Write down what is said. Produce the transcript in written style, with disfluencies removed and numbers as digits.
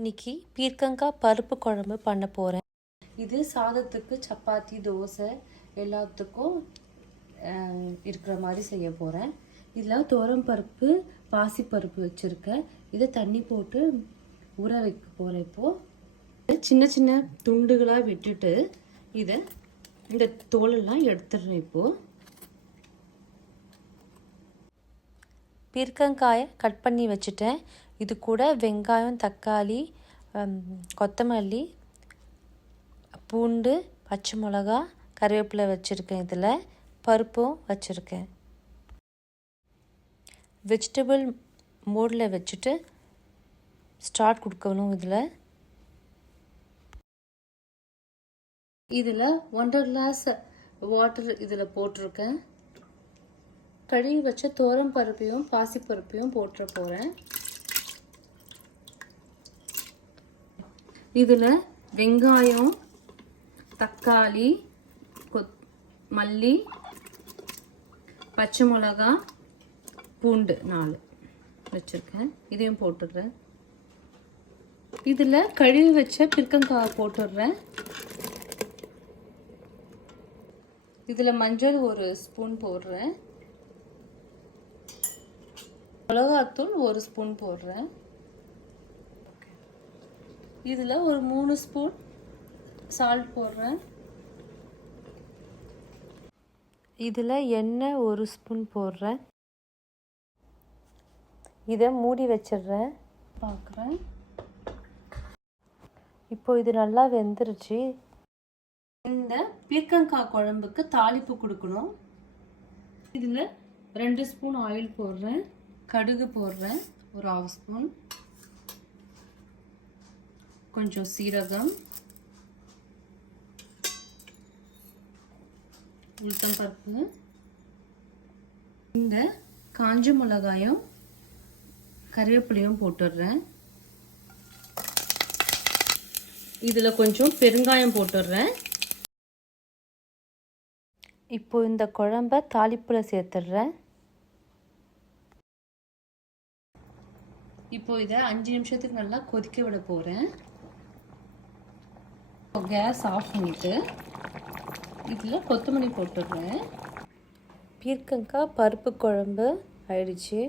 இன்னைக்கு பீர்க்கங்காய் பருப்பு குழம்பு பண்ண போகிறேன். இது சாதத்துக்கு, சப்பாத்தி, தோசை எல்லாத்துக்கும் இருக்கிற மாதிரி செய்ய போகிறேன். இதில் துவரம் பருப்பு, பாசிப்பருப்பு வச்சுருக்கேன். இதை தண்ணி போட்டு ஊற வைக்க போகிறேன். இப்போது சின்ன சின்ன துண்டுகளாக விட்டுட்டு இதை இந்த தோலெல்லாம் எடுத்துடுறேன். இப்போது பீர்க்கங்காயை கட் பண்ணி வச்சுட்டேன். இது கூட வெங்காயம், தக்காளி, கொத்தமல்லி, பூண்டு, பச்சை மிளகா, கருவேப்பிலை வச்சுருக்கேன். இதில் பருப்பும் வச்சுருக்கேன். வெஜிடபிள் மோடில் வச்சுட்டு ஸ்டார்ட் கொடுக்கணும். இதில் 1.5 கிளாஸ் வாட்டர் இதில் போட்டிருக்கேன். கழுவி வச்ச துவரம் பருப்பையும் பாசிப்பருப்பையும் போட்டுற போகிறேன். இதில் வெங்காயம், தக்காளி, மல்லி, பச்சை மிளகா, பூண்டு 4 வச்சுருக்கேன். இதையும் போட்டுடுறேன். இதில் கழுவி வச்ச பீர்க்கங்காய் போட்டுடுறேன். இதில் மஞ்சள் 1 ஸ்பூன் போடுறேன். மிளகாத்தூள் 1 ஸ்பூன் போடுறேன். இதில் ஒரு 3 ஸ்பூன் சால்ட் போடுறேன். இதில் எண்ணெய் 1 ஸ்பூன் போடுறேன். இதை மூடி வச்சிடுறேன். பார்க்குறேன். இப்போ இது நல்லா வெந்துருச்சு. இந்த பீர்க்கங்காய் குழம்புக்கு தாளிப்பு கொடுக்கணும். இதில் 2 ஸ்பூன் ஆயில் போடுறேன். கடுகு போடுறேன், ஒரு 1/2 ஸ்பூன். கொஞ்சம் சீரகம், உளுத்தம் பருப்பு, இந்த காஞ்ச மிளகாயும் கருவேப்பிலையும் போட்டுடுறேன். இதில் கொஞ்சம் பெருங்காயம் போட்டுடுறேன். இப்போ இந்த குழம்ப தாளிப்பில் சேர்த்துடுறேன். இப்போ இதை 5 நிமிஷத்துக்கு நல்லா கொதிக்க விட போகிறேன். கேஸ் ஆஃப் பண்ணிவிட்டு இதில் கொத்தமல்லி போட்டுடுறேன். பீர்க்கங்காய் பருப்பு குழம்பு ஆயிடுச்சு.